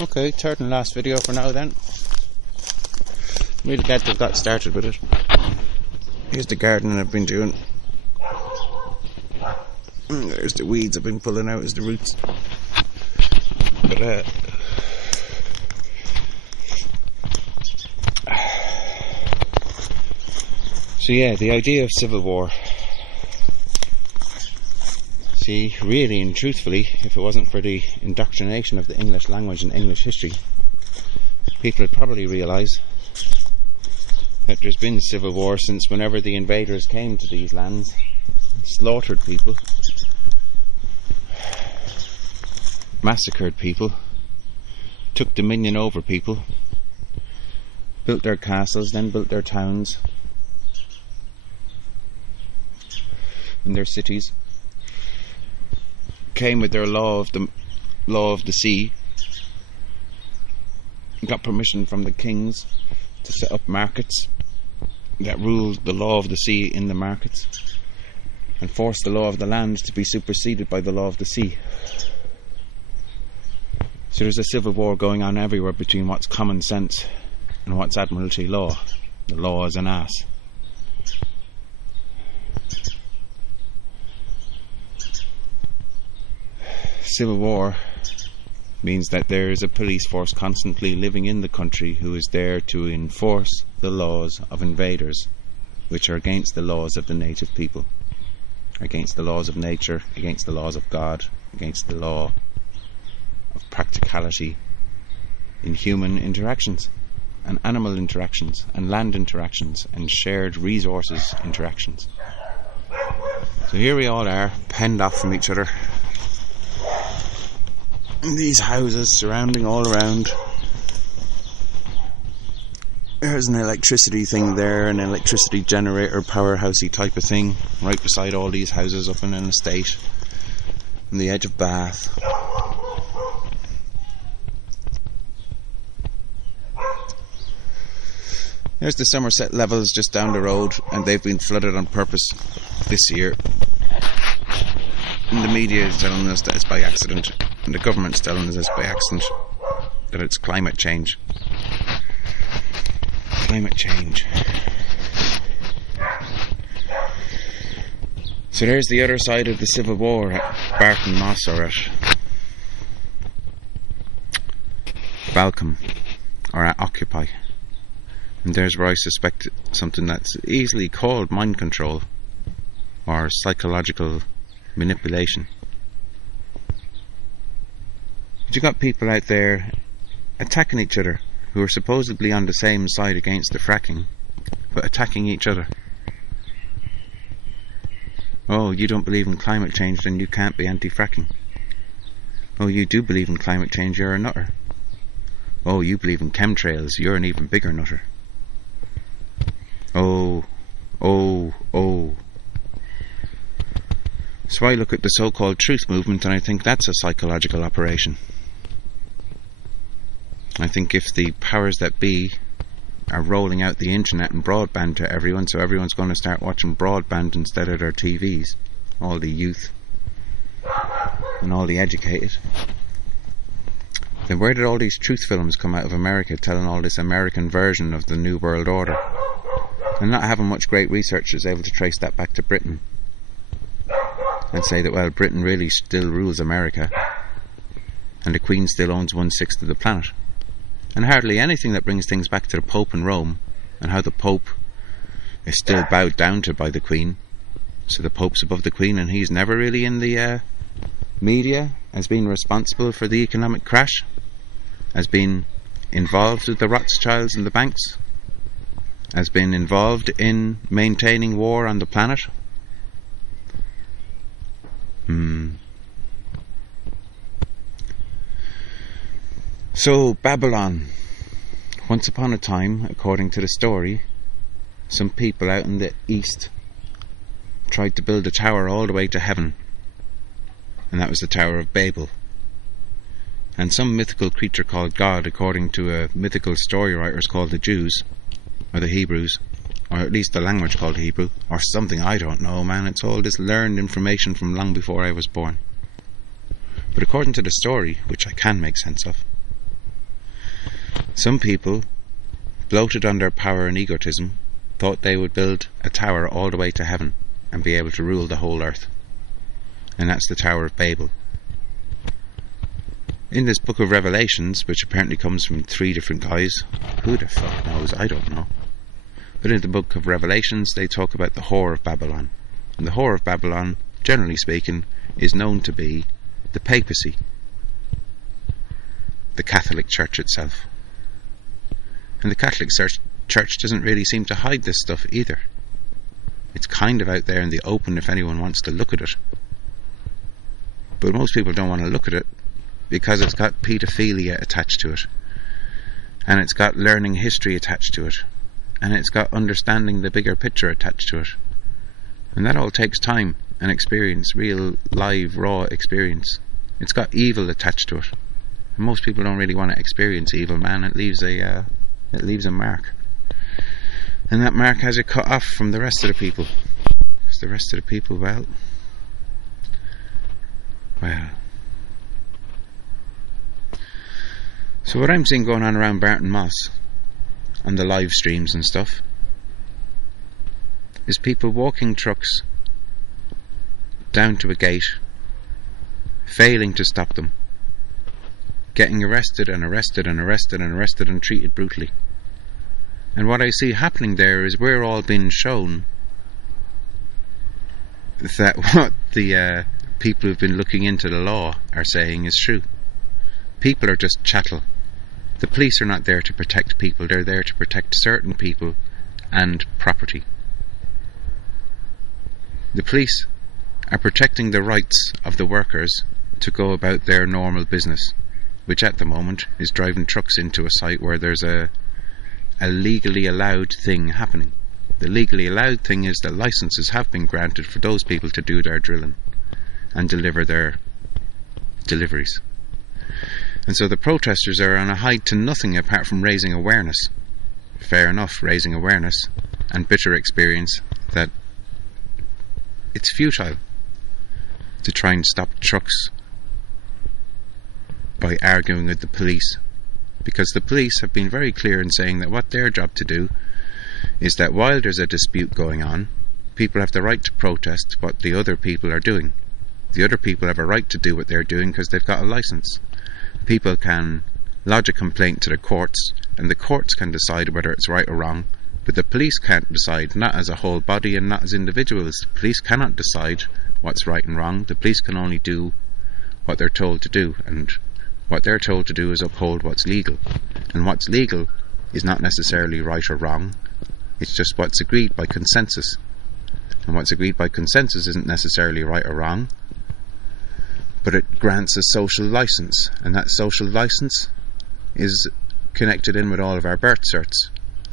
Okay, third and last video for now then. Really glad to have got started with it. Here's the gardening I've been doing. There's the weeds I've been pulling out as the roots. But so yeah, the idea of civil war. See, really and truthfully, if it wasn't for the indoctrination of the English language and English history, people would probably realise that there's been civil war since whenever the invaders came to these lands, slaughtered people, massacred people, took dominion over people, built their castles, then built their towns and their cities, came with their law of the sea, got permission from the kings to set up markets that ruled the law of the sea in the markets, and forced the law of the land to be superseded by the law of the sea. So there's a civil war going on everywhere between what's common sense and what's admiralty law. The law is an ass. Civil war means that there is a police force constantly living in the country who is there to enforce the laws of invaders, which are against the laws of the native people, against the laws of nature, against the laws of God, against the law of practicality in human interactions and animal interactions and land interactions and shared resources interactions. So here we all are, penned off from each other. These houses surrounding all around. There's an electricity thing there, an electricity generator, powerhousey type of thing, right beside all these houses up in an estate on the edge of Bath. There's the Somerset levels just down the road, and they've been flooded on purpose this year. And the media is telling us that it's by accident, and the government's telling us it's by accident, that it's climate change. Climate change. So there's the other side of the civil war at Barton Moss, or at Balcombe, or at Occupy. And there's where I suspect something that's easily called mind control or psychological manipulation. But you got people out there attacking each other who are supposedly on the same side against the fracking, but attacking each other. Oh, you don't believe in climate change, then you can't be anti-fracking. Oh, you do believe in climate change, you're a nutter. Oh, you believe in chemtrails, you're an even bigger nutter. Oh. So I look at the so-called truth movement and I think that's a psychological operation. I think if the powers that be are rolling out the internet and broadband to everyone, so everyone's going to start watching broadband instead of their TVs, all the youth and all the educated, then where did all these truth films come out of America telling all this American version of the New World Order? And not having much great research is able to trace that back to Britain and say that, well, Britain really still rules America and the Queen still owns 1/6 of the planet. And hardly anything that brings things back to the Pope in Rome and how the Pope is still bowed down to by the Queen. So the Pope's above the Queen and he's never really in the media as being responsible for the economic crash, as being involved with the Rothschilds and the banks, has been involved in maintaining war on the planet. So Babylon. Once upon a time, according to the story, some people out in the east tried to build a tower all the way to heaven, and that was the Tower of Babel. And some mythical creature called God, according to a mythical story writers called the Jews, or the Hebrews, or at least the language called Hebrew, or something, I don't know, man. It's all this learned information from long before I was born. But according to the story, which I can make sense of, Some people, bloated on their power and egotism, thought they would build a tower all the way to heaven and be able to rule the whole earth. And that's the Tower of Babel. In this book of Revelations, which apparently comes from 3 different guys, who the fuck knows, I don't know. But in the book of Revelations, they talk about the Whore of Babylon. And the Whore of Babylon, generally speaking, is known to be the papacy, the Catholic Church itself. And the Catholic Church doesn't really seem to hide this stuff either. It's kind of out there in the open if anyone wants to look at it. But most people don't want to look at it because it's got paedophilia attached to it. And it's got learning history attached to it. And it's got understanding the bigger picture attached to it. And that all takes time and experience, real, live, raw experience. It's got evil attached to it. And most people don't really want to experience evil, man. It leaves a mark. And that mark has it cut off from the rest of the people. Because the rest of the people, well... So what I'm seeing going on around Barton Moss, on the live streams and stuff, is people walking trucks down to a gate, failing to stop them, getting arrested and arrested and arrested and arrested and treated brutally. And what I see happening there is we're all being shown that what the people who've been looking into the law are saying is true. People are just chattel. The police are not there to protect people, they're there to protect certain people and property. The police are protecting the rights of the workers to go about their normal business, which at the moment is driving trucks into a site where there's a legally allowed thing happening. The legally allowed thing is that licenses have been granted for those people to do their drilling and deliver their deliveries. And so the protesters are on a hide to nothing apart from raising awareness. Fair enough, raising awareness and bitter experience that it's futile to try and stop trucks by arguing with the police, because the police have been very clear in saying that what their job to do is that while there's a dispute going on, people have the right to protest what the other people are doing. The other people have a right to do what they're doing because they've got a license. People can lodge a complaint to the courts, and the courts can decide whether it's right or wrong, but the police can't decide, not as a whole body and not as individuals. The police cannot decide what's right and wrong. The police can only do what they're told to do, and what they're told to do is uphold what's legal. And what's legal is not necessarily right or wrong, it's just what's agreed by consensus. And what's agreed by consensus isn't necessarily right or wrong, but it grants a social license, and that social license is connected in with all of our birth certs,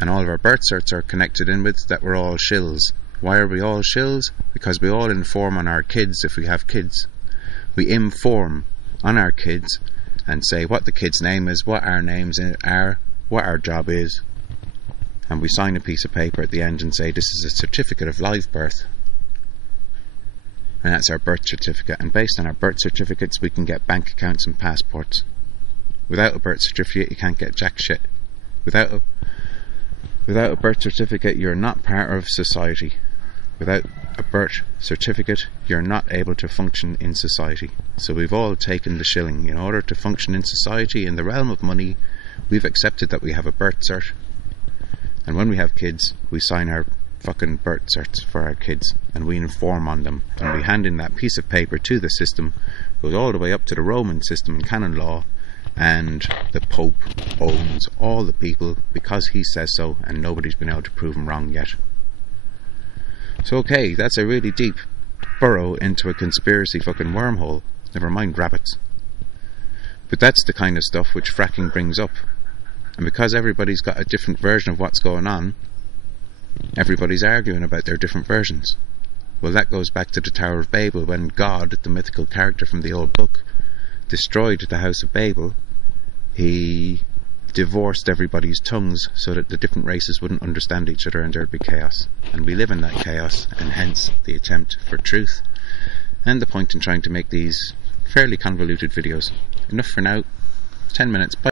and all of our birth certs are connected in with that we're all shills. Why are we all shills? Because we all inform on our kids if we have kids. We inform on our kids and say what the kid's name is, what our names are, what our job is, and we sign a piece of paper at the end and say this is a certificate of live birth. And that's our birth certificate, and based on our birth certificates we can get bank accounts and passports. Without a birth certificate you can't get jack shit. Without a birth certificate you're not part of society. Without a birth certificate you're not able to function in society. So we've all taken the shilling. In order to function in society in the realm of money, we've accepted that we have a birth cert, and when we have kids we sign our fucking birth certs for our kids, and we inform on them, and we hand in that piece of paper to the system. Goes all the way up to the Roman system and canon law, and the Pope owns all the people because he says so, and nobody's been able to prove him wrong yet. So okay, that's a really deep burrow into a conspiracy fucking wormhole, never mind rabbits. But that's the kind of stuff which fracking brings up, and because everybody's got a different version of what's going on, everybody's arguing about their different versions. Well, that goes back to the Tower of Babel, when God, the mythical character from the old book, destroyed the House of Babel. He divorced everybody's tongues so that the different races wouldn't understand each other and there'd be chaos. And we live in that chaos, and hence the attempt for truth and the point in trying to make these fairly convoluted videos. Enough for now. 10 minutes. Bye.